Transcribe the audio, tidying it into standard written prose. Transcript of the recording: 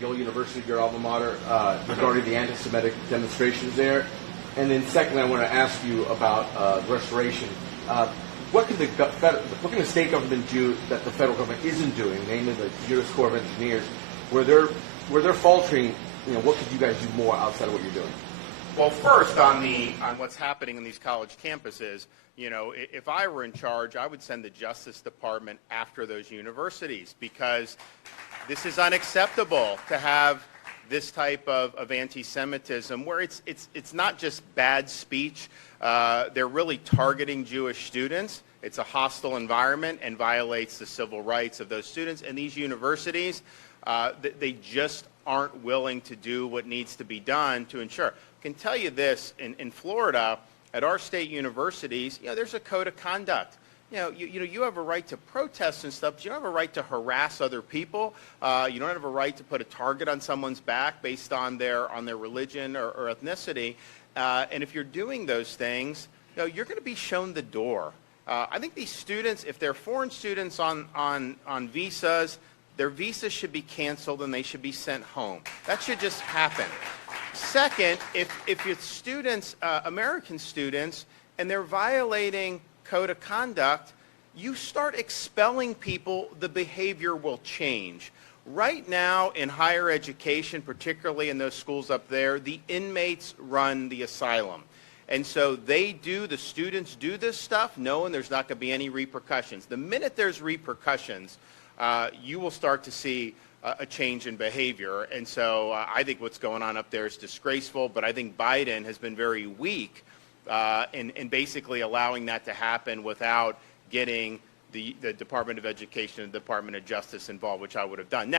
Yale University, your alma mater, regarding the anti-Semitic demonstrations there? And then secondly, I want to ask you about restoration. What can the state government do that the federal government isn't doing, namely the U.S. Corps of Engineers, where they're faltering? What could you guys do more outside of what you're doing? Well, first on what's happening in these college campuses, if I were in charge, I would send the Justice Department after those universities, because this is unacceptable to have this type of anti-Semitism where it's not just bad speech. They're really targeting Jewish students. It's a hostile environment and violates the civil rights of those students. And these universities, they just aren't willing to do what needs to be done to ensure. I can tell you this, in Florida, at our state universities, there's a code of conduct. You have a right to protest and stuff, but you don't have a right to harass other people. You don't have a right to put a target on someone's back based on their religion or ethnicity. And if you're doing those things, you're going to be shown the door. I think these students, if they're foreign students on visas, their visas should be canceled and they should be sent home. That should just happen. Second, if it's students, American students, and they're violating code of conduct, you start expelling people, the behavior will change. Right now in higher education, particularly in those schools up there, the inmates run the asylum. And so the students do this stuff knowing there's not going to be any repercussions. The minute there's repercussions, you will start to see a change in behavior. And so I think what's going on up there is disgraceful, but I think Biden has been very weak in basically allowing that to happen without getting the Department of Education and the Department of Justice involved, which I would have done. Now,